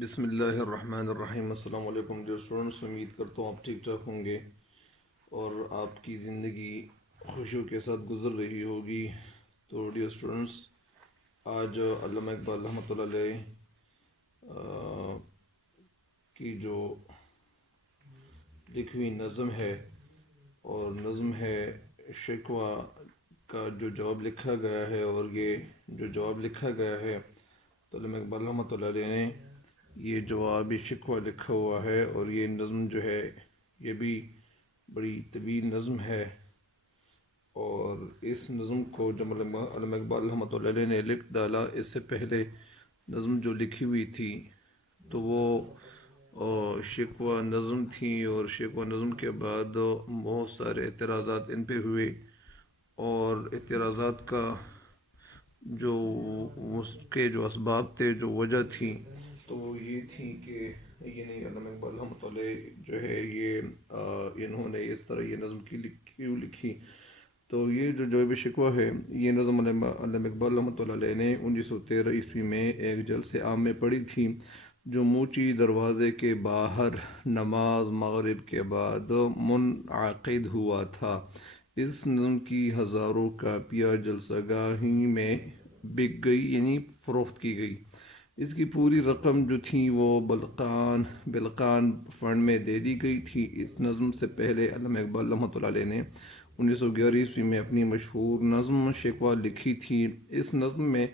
بسم اللہ الرحمن الرحیم۔ السلام علیکم ڈیئر اسٹوڈنٹس، امید کرتا ہوں آپ ٹھیک ٹھاک ہوں گے اور آپ کی زندگی خوشیوں کے ساتھ گزر رہی ہوگی۔ تو ڈیئر اسٹوڈنٹس، آج علامہ اقبال رحمۃ اللہ علیہ کی جو لکھی ہوئی نظم ہے، اور نظم ہے شکوہ کا جو جواب لکھا گیا ہے، اور یہ جو جواب لکھا گیا ہے تو علامہ اقبال رحمۃ اللہ علیہ نے یہ جواب شکوہ لکھا ہوا ہے، اور یہ نظم جو ہے یہ بھی بڑی طویل نظم ہے۔ اور اس نظم کو جب علامہ اقبال رحمۃ اللہ علیہ نے لکھ ڈالا، اس سے پہلے نظم جو لکھی ہوئی تھی تو وہ شکوہ نظم تھی، اور شکوہ نظم کے بعد بہت سارے اعتراضات ان پہ ہوئے، اور اعتراضات کا جو اس کے جو اسباب تھے، جو وجہ تھی، تو وہ یہ تھی کہ یہ نہیں علامہ اقبال رحمۃ اللہ جو ہے یہ انہوں نے اس طرح یہ نظم کیوں لکھی۔ تو یہ جو جواب شکوہ ہے، یہ نظم علامہ اقبال رحمۃ اللہ علیہ نے 1913 عیسوی میں ایک جلسے عام میں پڑھی تھی، جو موچی دروازے کے باہر نماز مغرب کے بعد منعقد ہوا تھا۔ اس نظم کی ہزاروں کاپیاں جلسہ گاہی میں بک گئی، یعنی فروخت کی گئی۔ اس کی پوری رقم جو تھی وہ بلقان فنڈ میں دے دی گئی تھی۔ اس نظم سے پہلے علامہ اقبال رحمۃ اللہ علیہ نے 1911 عیسوی میں اپنی مشہور نظم شکوہ لکھی تھی۔ اس نظم میں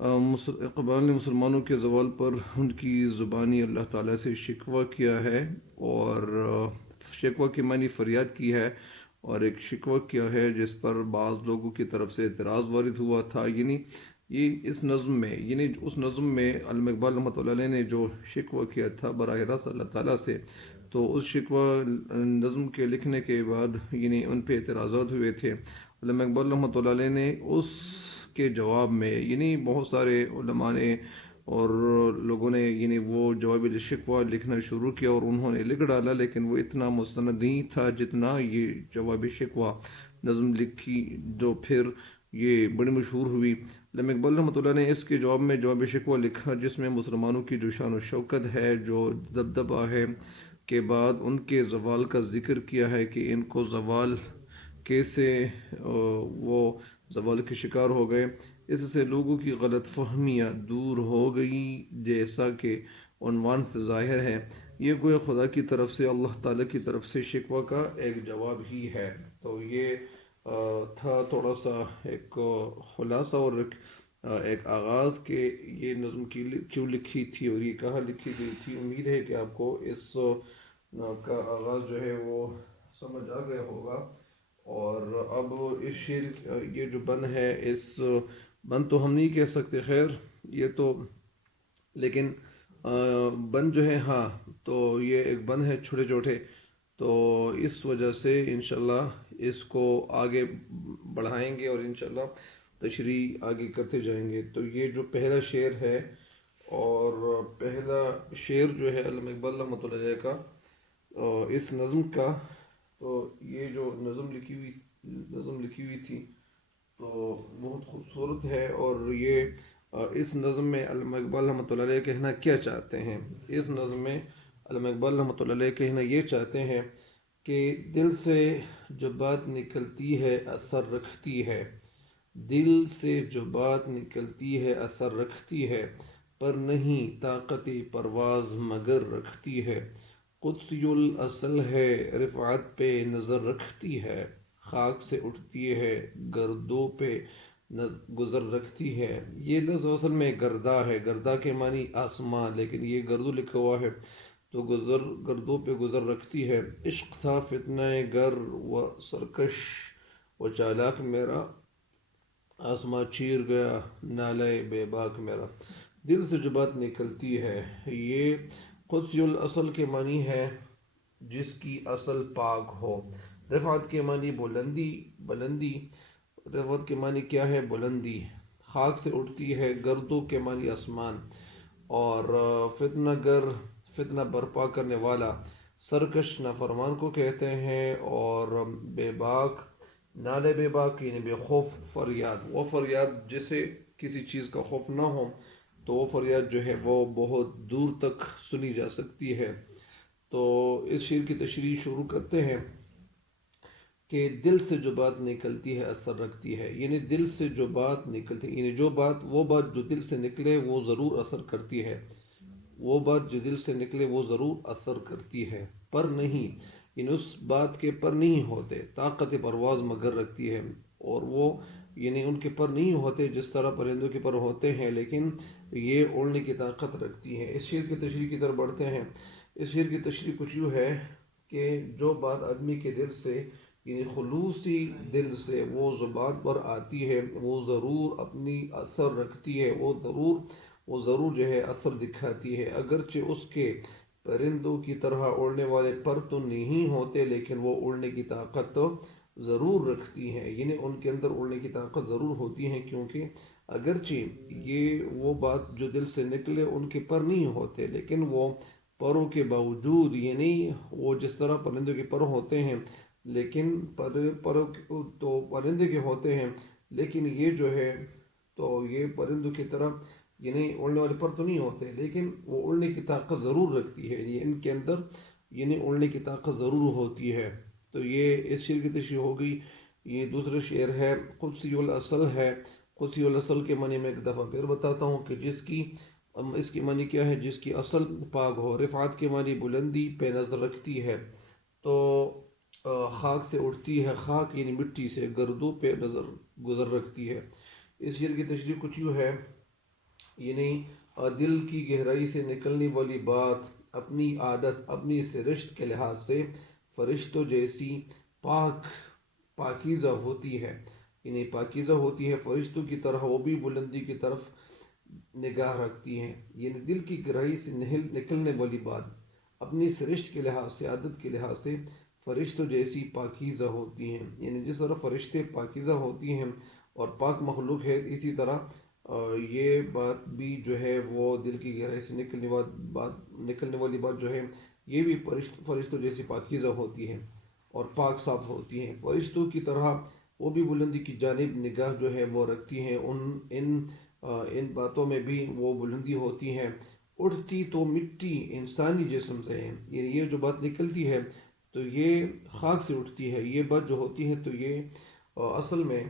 اقبال نے مسلمانوں کے زوال پر ان کی زبانی اللہ تعالیٰ سے شکوہ کیا ہے، اور شکوہ کی معنی فریاد کی ہے، اور ایک شکوہ کیا ہے جس پر بعض لوگوں کی طرف سے اعتراض وارد ہوا تھا۔ یعنی یہ اس نظم میں، یعنی اس نظم میں علامہ اقبال رحمۃ اللہ علیہ نے جو شکوہ کیا تھا براہ راست اللہ تعالیٰ سے، تو اس شکوہ نظم کے لکھنے کے بعد یعنی ان پہ اعتراضات ہوئے تھے۔ علامہ اقبال رحمۃ اللہ علیہ نے اس کے جواب میں، یعنی بہت سارے علماء نے اور لوگوں نے یعنی وہ جواب شکوہ لکھنا شروع کیا، اور انہوں نے لکھ ڈالا، لیکن وہ اتنا مستند نہیں تھا جتنا یہ جواب شکوہ نظم لکھی جو پھر یہ بڑی مشہور ہوئی۔ علامہ اقبال رحمۃ اللہ نے اس کے جواب میں جواب شکوہ لکھا، جس میں مسلمانوں کی جو شان و شوکت ہے، جو دبدبہ ہے، کے بعد ان کے زوال کا ذکر کیا ہے کہ ان کو زوال کیسے وہ زوال کے شکار ہو گئے۔ اس سے لوگوں کی غلط فہمیاں دور ہو گئی، جیسا کہ عنوان سے ظاہر ہے۔ یہ گویا خدا کی طرف سے، اللہ تعالیٰ کی طرف سے شکوہ کا ایک جواب ہی ہے۔ تو یہ تھا تھوڑا سا ایک خلاصہ اور ایک آغاز کہ یہ نظم کیوں لکھی تھی اور یہ کہاں لکھی گئی تھی۔ امید ہے کہ آپ کو اس کا آغاز جو ہے وہ سمجھ آ گیا ہوگا۔ اور اب اس شعر یہ جو بند ہے، اس بند تو ہم نہیں کہہ سکتے، خیر یہ تو، لیکن بند جو ہے، ہاں تو یہ ایک بند ہے چھوٹے چھوٹے، تو اس وجہ سے انشاءاللہ اس کو آگے بڑھائیں گے اور انشاءاللہ تشریح آگے کرتے جائیں گے۔ تو یہ جو پہلا شعر ہے، اور پہلا شعر جو ہے علامہ اقبال رحمۃ اللہ علیہ کا اس نظم کا، تو یہ جو نظم لکھی ہوئی تھی تو بہت خوبصورت ہے۔ اور یہ اس نظم میں علامہ اقبال رحمۃ اللہ علیہ کہنا کیا چاہتے ہیں، اس نظم میں علامہ اقبال رحمۃ اللہ علیہ کہنا یہ چاہتے ہیں کہ دل سے جو بات نکلتی ہے اثر رکھتی ہے، دل سے جو بات نکلتی ہے اثر رکھتی ہے، پر نہیں طاقت پرواز مگر رکھتی ہے، قدسی الاصل ہے رفعت پہ نظر رکھتی ہے، خاک سے اٹھتی ہے گردوں پہ گزر رکھتی ہے۔ یہ لفظ اصل میں گردا ہے، گردا کے معنی آسمان، لیکن یہ گردو لکھا ہوا ہے، تو گردوں پہ گزر رکھتی ہے۔ عشق تھا فتنہ گر و سرکش و چالاک میرا، آسماں چیر گیا نالے بے باک میرا۔ دل سے جو بات نکلتی ہے، یہ قدسی الاصل کے معنی ہے جس کی اصل پاک ہو۔ رفعت کے معنی بلندی، رفعت کے معنی کیا ہے؟ بلندی۔ خاک سے اٹھتی ہے، گردوں کے معنی آسمان، اور فتنہ گر، فتنہ برپا کرنے والا، سرکش نافرمان کو کہتے ہیں، اور بے باک، نالے بے باک یعنی بے خوف فریاد، وہ فریاد جسے کسی چیز کا خوف نہ ہو، تو وہ فریاد جو ہے وہ بہت دور تک سنی جا سکتی ہے۔ تو اس شعر کی تشریح شروع کرتے ہیں کہ دل سے جو بات نکلتی ہے اثر رکھتی ہے، یعنی دل سے جو بات نکلتی ہے، یعنی وہ بات جو دل سے نکلے وہ ضرور اثر کرتی ہے، وہ بات جو دل سے نکلے وہ ضرور اثر کرتی ہے، پر نہیں، یعنی اس بات کے پر نہیں ہوتے، طاقت پرواز مگر رکھتی ہے، اور وہ یعنی ان کے پر نہیں ہوتے جس طرح پرندوں کے پر ہوتے ہیں، لیکن یہ اڑنے کی طاقت رکھتی ہے۔ اس شعر کی تشریح کی طرف بڑھتے ہیں۔ اس شعر کی تشریح کچھ یوں ہے کہ جو بات آدمی کے دل سے یعنی خلوصی دل سے وہ زبان پر آتی ہے وہ ضرور اپنی اثر رکھتی ہے، وہ ضرور جو ہے اثر دکھاتی ہے، اگرچہ اس کے پرندوں کی طرح اڑنے والے پر تو نہیں ہوتے، لیکن وہ اڑنے کی طاقت تو ضرور رکھتی ہیں، یعنی ان کے اندر اڑنے کی طاقت ضرور ہوتی ہے، کیونکہ اگرچہ یہ وہ بات جو دل سے نکلے ان کے پر نہیں ہوتے، لیکن وہ پروں کے باوجود، یعنی وہ جس طرح پرندوں کے پر ہوتے ہیں، لیکن پروں تو پرندے کے ہوتے ہیں، لیکن یہ جو ہے تو یہ پرندوں کی طرح یعنی اڑنے والے پر تو نہیں ہوتے، لیکن وہ اڑنے کی طاقت ضرور رکھتی ہے، یعنی ان کے اندر یعنی اڑنے کی طاقت ضرور ہوتی ہے۔ تو یہ اس شعر کی تشریح ہو گئی۔ یہ دوسرا شعر ہے، قدسی الاصل ہے۔ قدسی الاصل کے معنی میں ایک دفعہ پھر بتاتا ہوں کہ اس کی معنی کیا ہے، جس کی اصل پاک ہو۔ رفعت کے معنی بلندی پہ نظر رکھتی ہے، تو خاک سے اٹھتی ہے، خاک یعنی مٹی سے گردوں پہ نظر گزر رکھتی ہے۔ اس شعر کی تشریح کچھ یوں ہے، یعنی دل کی گہرائی سے نکلنے والی بات اپنی عادت، اپنی سرشت کے لحاظ سے فرشتوں جیسی پاکیزہ ہوتی ہے، یعنی پاکیزہ ہوتی ہے، فرشتوں کی طرح وہ بھی بلندی کی طرف نگاہ رکھتی ہیں، یعنی دل کی گہرائی سے نکلنے والی بات اپنی سرشت کے لحاظ سے، عادت کے لحاظ سے فرشتوں جیسی پاکیزہ ہوتی ہیں، یعنی جس طرح فرشتے پاکیزہ ہوتی ہیں اور پاک مخلوق ہے، اسی طرح یہ بات بھی جو ہے وہ دل کی گہرائی سے نکلنے والی بات جو ہے یہ بھی فرشتوں جیسی پاکیزہ ہوتی ہے اور پاک صاف ہوتی ہیں، فرشتوں کی طرح وہ بھی بلندی کی جانب نگاہ جو ہے وہ رکھتی ہیں، ان باتوں میں بھی وہ بلندی ہوتی ہیں۔ اٹھتی تو مٹی انسانی جسم سے ہے، یہ جو بات نکلتی ہے تو یہ خاک سے اٹھتی ہے، یہ بات جو ہوتی ہے تو یہ اصل میں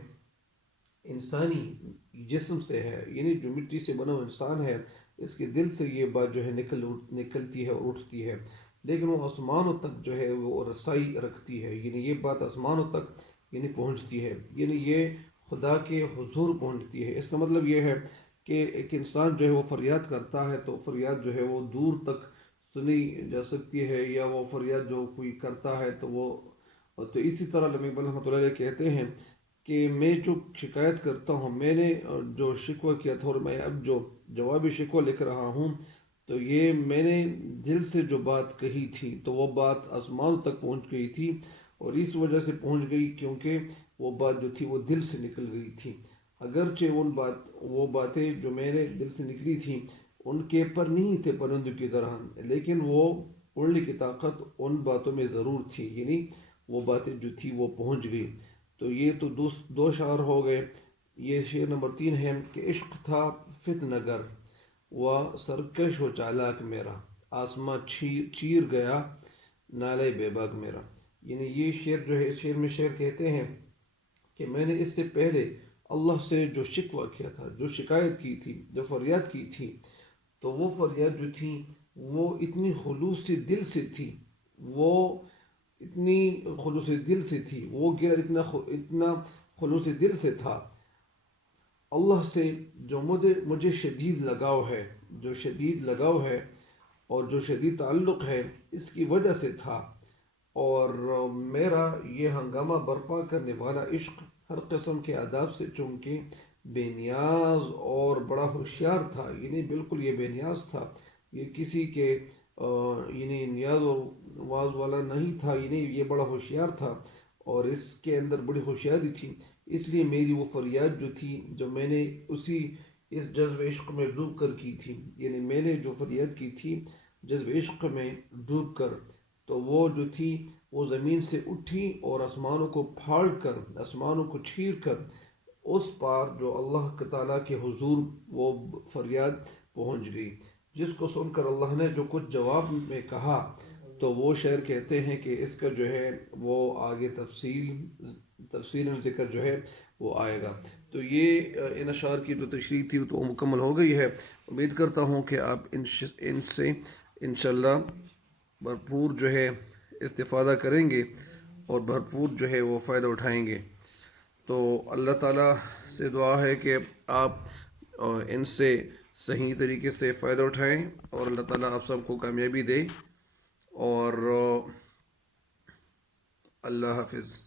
انسانی جسم سے ہے، یعنی جو مٹی سے بنا انسان ہے اس کے دل سے یہ بات جو ہے نکلتی ہے اور اٹھتی ہے، لیکن وہ آسمانوں تک جو ہے وہ رسائی رکھتی ہے، یعنی یہ بات آسمانوں تک یعنی پہنچتی ہے، یعنی یہ خدا کے حضور پہنچتی ہے۔ اس کا مطلب یہ ہے کہ ایک انسان جو ہے وہ فریاد کرتا ہے تو فریاد جو ہے وہ دور تک سنی جا سکتی ہے، یا وہ فریاد جو کوئی کرتا ہے تو اسی طرح علامہ اقبال رحمۃ اللہ علیہ کہتے ہیں کہ میں جو شکایت کرتا ہوں، میں نے جو شکوہ کیا تھا اور میں اب جو جوابی شکوہ لکھ رہا ہوں، تو یہ میں نے دل سے جو بات کہی تھی تو وہ بات آسمان تک پہنچ گئی تھی، اور اس وجہ سے پہنچ گئی کیونکہ وہ بات جو تھی وہ دل سے نکل گئی تھی، اگرچہ وہ باتیں جو میرے دل سے نکلی تھیں ان کے پر نہیں تھے پرندوں کی طرح، لیکن وہ اڑنے کی طاقت ان باتوں میں ضرور تھی، یعنی وہ باتیں جو تھی وہ پہنچ گئی۔ تو یہ تو دو شعر ہو گئے۔ یہ شعر نمبر 3 ہے کہ عشق تھا فتنہ گر و سرکش و چالاک میرا، آسماں چیر گیا نالے بے باک میرا، یعنی یہ شعر جو ہے، اس شعر میں شعر کہتے ہیں کہ میں نے اس سے پہلے اللہ سے جو شکوہ کیا تھا، جو شکایت کی تھی، جو فریاد کی تھی، تو وہ فریاد جو تھی وہ اتنی خلوص دل سے تھی، وہ اتنی خلوص دل سے تھی، وہ گرا اتنا خلوص دل سے تھا اللہ سے، جو مجھے شدید لگاؤ ہے، جو شدید لگاؤ ہے اور جو شدید تعلق ہے اس کی وجہ سے تھا، اور میرا یہ ہنگامہ برپا کرنے والا عشق ہر قسم کے آداب سے چونکہ بے نیاز اور بڑا ہوشیار تھا، یعنی بالکل یہ بے نیاز تھا، یہ کسی کے یعنی نیاز و واز والا نہیں تھا، یعنی یہ بڑا ہوشیار تھا اور اس کے اندر بڑی ہوشیاری تھی، اس لیے میری وہ فریاد جو تھی جو میں نے اس جذب عشق میں ڈوب کر کی تھی، یعنی میں نے جو فریاد کی تھی جذب عشق میں ڈوب کر، تو وہ جو تھی وہ زمین سے اٹھی اور آسمانوں کو پھاڑ کر، آسمانوں کو چیر کر اس پار جو اللہ تعالیٰ کے حضور وہ فریاد پہنچ گئی۔ جس کو سن کر اللہ نے جو کچھ جواب میں کہا تو وہ شعر کہتے ہیں کہ اس کا جو ہے وہ آگے تفصیل میں ذکر جو ہے وہ آئے گا۔ تو یہ ان اشعار کی جو تشریح تھی تو وہ مکمل ہو گئی ہے۔ امید کرتا ہوں کہ آپ ان سے انشاءاللہ بھرپور جو ہے استفادہ کریں گے اور بھرپور جو ہے وہ فائدہ اٹھائیں گے۔ تو اللہ تعالیٰ سے دعا ہے کہ آپ ان سے صحیح طریقے سے فائدہ اٹھائیں اور اللہ تعالیٰ آپ سب کو کامیابی دے، اور اللہ حافظ۔